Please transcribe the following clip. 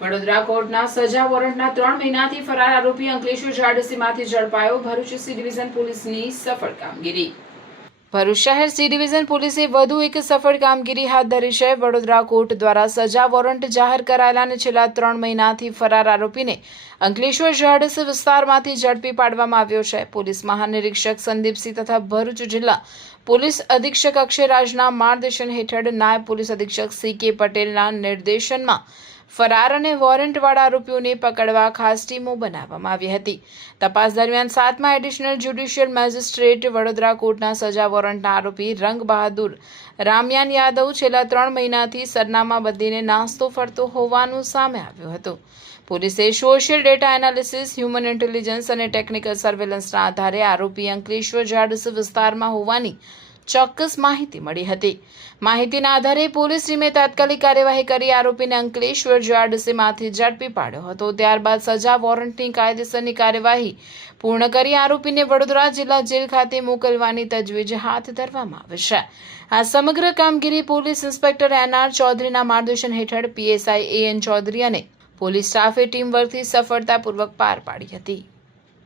વડોદરા કોર્ટના સજા વોરંટના 3 મહિનાથી ફરાર આરોપી અંકલેશ્વર જાડસીમાંથી ઝડપાયો. ભરૂચ સી ડિવિઝન પોલીસની સફળ કામગીરી. ભરૂચ શહેર સી ડિવિઝન પોલીસે વધુ એક સફળ કામગીરી હાથ ધરી છે. વડોદરા કોર્ટ દ્વારા સજા વોરંટ જાહેર કરાયેલા અને છેલ્લા 3 મહિનાથી ફરાર આરોપીને અંકલેશ્વર જાડસી વિસ્તારમાંથી ઝડપી પાડવામાં આવ્યો છે. પોલીસ મહાનિરીક્ષક સંદીપસિંહ તથા ભરૂચ જિલ્લા પોલીસ અધિક્ષક અક્ષયરાજના માર્ગદર્શન હેઠળ નાયબ પોલીસ અધિક્ષક સી કે પટેલના નિર્દેશનમાં ફરાર અને વોરંટવાળા આરોપીઓને પકડવા ખાસ ટીમો બનાવવામાં આવી હતી. તપાસ દરમિયાન 7મા એડિશનલ જ્યુડિશિયલ મેજિસ્ટ્રેટ વડોદરા કોર્ટના સજા વોરંટના આરોપી રંગ બહાદુર રામયાન યાદવ છેલ્લા 3 મહિનાથી સરનામા બદલીને નાસ્તો ફરતો હોવાનું સામે આવ્યું હતું. પોલીસે social data analysis, human intelligence અને ટેકનિકલ સર્વેલન્સના આધારે આરોપી અંકલેશ્વર જાડસી વિસ્તારમાં હોવાની ચોક્કસ માહિતી મળી હતી. માહિતીના આધારે પોલીસ ટીમે તાત્કાલિક કાર્યવાહી કરી આરોપીને અંકલેશ્વર જાડસીમાંથી ઝડપી પાડ્યો હતો. ત્યારબાદ સજા વોરંટની કાયદેસરની કાર્યવાહી પૂર્ણ કરી આરોપીને વડોદરા જિલ્લા જેલ ખાતે મોકલવાની તજવીજ હાથ ધરવામાં આવી છે. આ સમગ્ર કામગીરી પોલીસ ઇન્સ્પેક્ટર એનઆર ચૌધરીના માર્ગદર્શન હેઠળ પીએસઆઈ એએન ચૌધરી અને પોલીસ સ્ટાફે ટીમ વર્કથી સફળતાપૂર્વક પાર પાડી હતી.